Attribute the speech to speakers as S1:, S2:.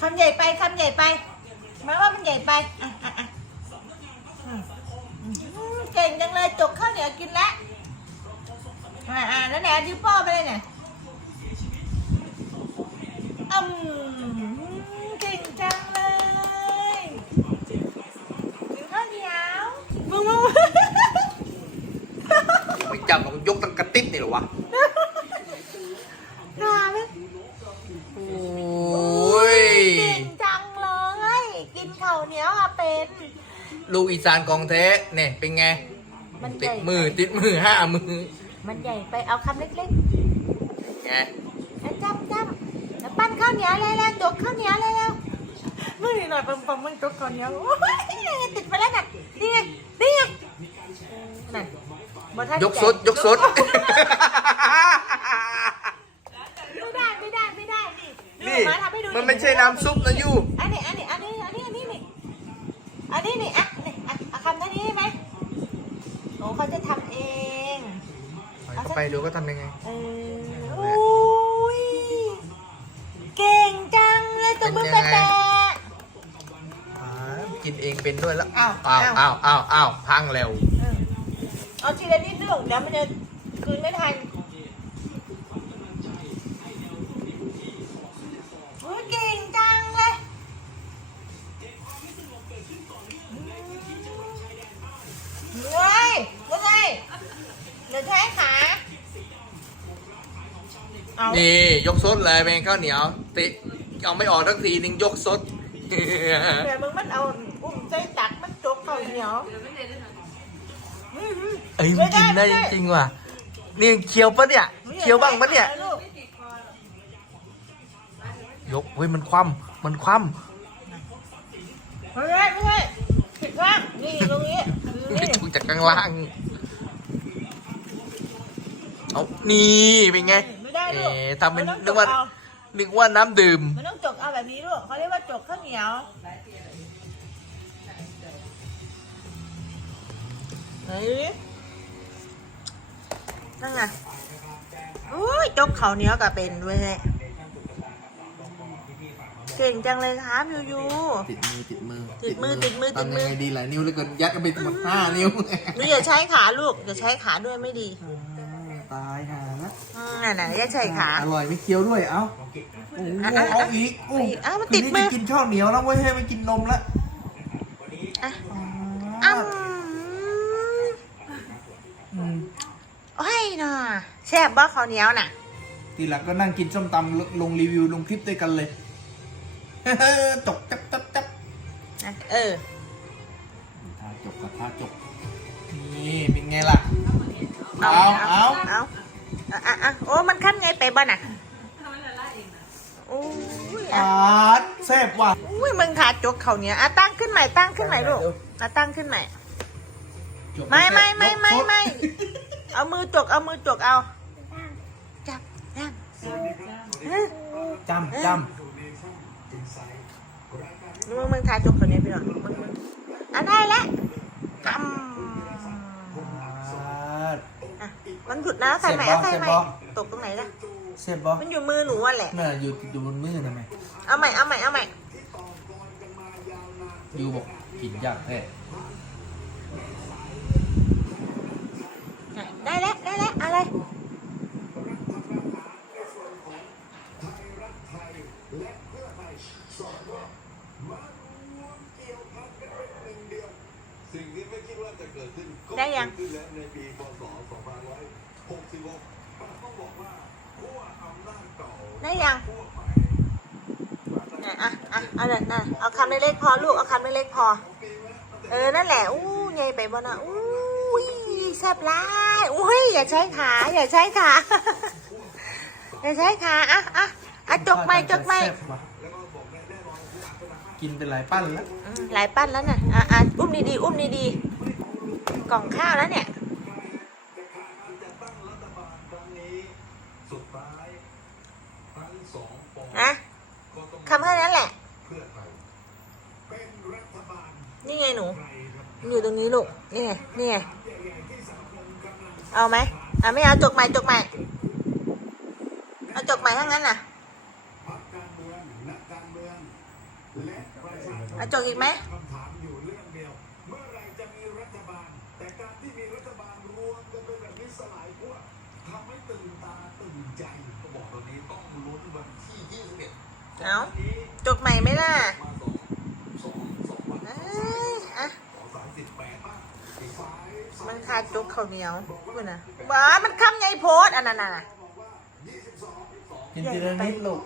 S1: คำใหญ่ไปคำใหญ่ไปหมายว่ามันใหญ่ไปอะอะอะเก่งจังเลยจกข้าวเหนียวกินแล้วอ่าอ่าแล้วไหนเอานิ้วโป้ไปเลยเนี่ยอืมเก่งจังเลยกินข้าวเหนียวมึงมึง
S2: ไม่จับมันยกตั้งกระติบนี่เหรอวะ
S1: หาไหม
S2: โอ้ย
S1: เก่งจังเลย กินข้าวเหนียวอะเป็น
S2: ลูกอีสานกองแท้เนี่ยเป็นไง
S1: มันให
S2: ติด
S1: ญ่
S2: มือติดมือห้ามือ
S1: มันใหญ่ไปเอาคำเล็ก
S2: ไง
S1: ๆแล้วจ้ำจ้ำแล้วปั้นข้าวเหนียวเลยแล้วจกข้าวเหนียวเลยแล้วมึงนี่หน่อยปังปังมึงจกข้าวเหนียวโอ้ยติดไปแล้วน่ะนี่ไงนี่ไงนั่นบ่ทัน
S2: ยกสดยกสด
S1: ไม่ได้ไม่ได้ไม่ได้นี่
S2: นี่
S1: มาทำให้ดู
S2: มันไม่ใช่น้ำซุปนะยู
S1: อันนี้อันนี้อันนี้อันนี้อันนี้นี่อันนี้นี่ นี้ได้ไหมโอ้เขาจะทำเอง
S2: เข้าไปดูก็ทำยังไง
S1: เอออุ้ยเก่งจังเลยตัวมือ
S2: เป็น
S1: แปะ
S2: ยังไง
S1: แปะ
S2: อ่ากินเองเป็นด้วยแล้ว
S1: อ้าว
S2: อ้าว
S1: อ้า
S2: อ้าววอ้าวอ้าวพังแล้ว
S1: เออเอาทีละนิดลูกเดี๋ยวมันจะคืนไม่ทัน เอา
S2: นี่ ยกสดเลยเป็นข้าวเหนียวติเอาไม่ออกทั้งทีนึงยกสด
S1: แต่มึงมันเอาอุ้มใจตักมันจกข้าวเหนียวอืมอืม
S2: เอ้ยมันกินได้จริงๆว่ะนี่เคี้ยวปะเนี่ยเคี้ยวบ้างปะเนี่ย
S1: ลูก
S2: ยกเฮ้ยมันคว่ำมันคว่
S1: ไม่ใช่ไม่ใช่ผิดข้างนี่ตรงนี้ำนี่
S2: ไม่ถูกจากข้างล่าง เอานี่เป็นไง
S1: ไม่ได้ ลูก
S2: เอ๊ะทำเป็น
S1: มัต้อง
S2: นึกว่า
S1: จเอา
S2: นึกว่าน้ำดื่ม
S1: มันต้องจกเอาแบบนี้ลูกเขาเรียกว่าจกข้าวเหนียวไหนนั่นไงอุ้ยจกข้าวเหนียวกับเป็นด้วยแหละเก่งจังเลยครับยูยู
S2: ติดมือติดมือ
S1: ติดมือติดมือติดมือ
S2: ทำยังไงดีหลายนิ้วเหลือเกินยัดกันไปทั้งหมดห้านิ้ว
S1: หนูอย่าใช้ขาลูกอย่าใช้ขาด้วยไม่ดี
S2: ตายหาละ
S1: อืมนั่นน่ะอย่าใช้ขา
S2: อร่อยไม่เคี้ยวด้วย เอ้าโอ้โห
S1: อะอะ
S2: เอาอีกโอ้
S1: เอาอีกอ้าวมันติดมือ
S2: คืนนี้จะกินข้าวเหนียวแล้วเว้ยให้มันกินนมละ
S1: อะอ้ำ
S2: อืม
S1: โอ้ยน่ะแซ่บบ่ข้าวเหนียวน่ะ
S2: ทีหลังก็นั่งกินส้มตำลงรีวิวลงคลิปด้วยกันเลยจกจับจับจับ
S1: อะเออ
S2: ท่าจกกับท่าจกนี่เป็นไงล่ะเอาเอา
S1: เอาอะอะอะโอ้มันขั้นไงไปบ่น่ะโอ้ยอะ
S2: อาดแซ่บว่ะ
S1: อุ้ยมึงขาดจกเขาวเหนี้ยอะตั้งขึ้นใหม่ตั้งขึ้นใหม่ลูกอะตั้งขึ้นใหม่
S2: จก
S1: ไม่ไม่ไม่
S2: ยก
S1: ไม่
S2: ซด
S1: ไม่เอามือจกเอามือจกเอาจับจับเออ
S2: จำจ
S1: มึงมึงถ่ายจกเขาวเหนี้ยพี่หน่อยมึงมึงอะได้แล้วทำำอะ มันหยุดนะใส่ใหม่อะใส่ใหม่ตกตรงไหนล่ะ
S2: เสียบบ่
S1: มันอยู่มือหนูอะแหละ
S2: แม่อยู่อยู่บนมือทำไม
S1: เอาใหม่เอาใหม่เอาใหม่
S2: ยูบอกกินยากแท้
S1: อะได้แล้วได้แล้วอะไร
S3: สิ่งที่ไม่คิดว่าจะเกิดขึ้นก็
S1: ได้ยัง
S3: เกิดขึ้นแล้วในปีพศ2566ต้องบอกว่าขั้วอำนาจเก่า
S1: ได้ยัง
S3: ขั้วใหม่
S1: อะอะอะเอาเลยนะเอาคำเล็กๆพอลูก เอาคำเล็กๆพอ เออ นั่นแหละ อู้ใหญ่ไปบ่นะอู้ยแซ่บร้ายอุ้ย อย่าใช้ขา อย่าใช้ขา อย่าใช้ขา อะอะอะจกไม่จกไม่
S2: แซ่บว่ะกินเป็นหลายปั้นแล้ว
S1: อืมหลายปั้นแล้วน่ะ อะอะอุ้มดีๆ อุ้มดีๆ กล่องข้าวแล้วเนี่ย นะคำแค่นั้นแหละ
S3: นี่
S1: ไงหนู อยู่ตรงนี้ลูก นี่ไง นี่ไง เอาไหมอะไม่เอาจกใหม่จกใหม่ เอาจกใหม่ทั้งนั้นน่ะ
S3: เอา
S1: จกอีกไหม
S3: คำถามอยู่เรื่องเดียว เมื่อไรจะมีรัฐบาล แต่การที่มีรัฐบาล เอา
S1: จุดใหม่ไหมล่ะ
S3: มัน
S1: ขาดจุกข้าวเหนียวคุดนะบ้ามันคำไงโพสอันนั้นน่ะ
S2: กินทีละนิดลูก